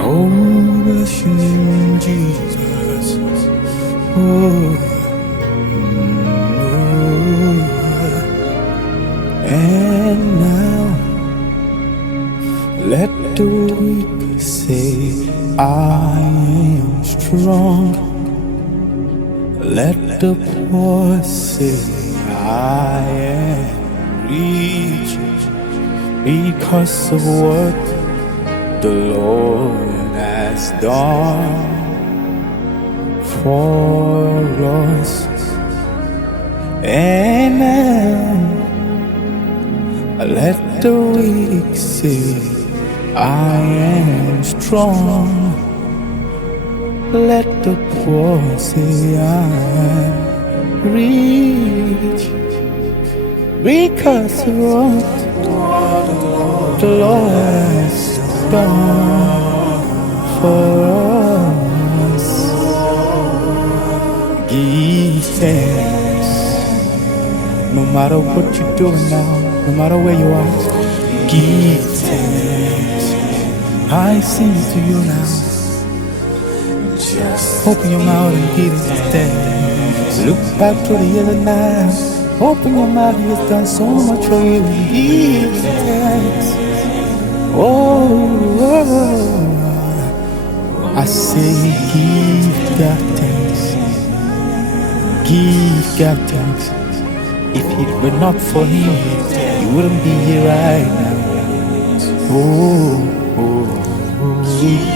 Oh, bless your name, Jesus. Oh, and now let the weak say, I am strong. Let the poor say, I am rich because of what the Lord has done for us. And now let the weak say, I am strong. Let the poor say, I am rich because of what the Lord has done for us. Give thanks. No matter what you're doing now, no matter where you are, give thanks. I sing it to you now. Just open your mouth and give it thanks. Look back to the other night. Open your mouth, He has done so much for you. Give thanks. Oh, I say give God thanks. Give God thanks. If it were not for Him, you wouldn't be here right now. Oh, oh, oh.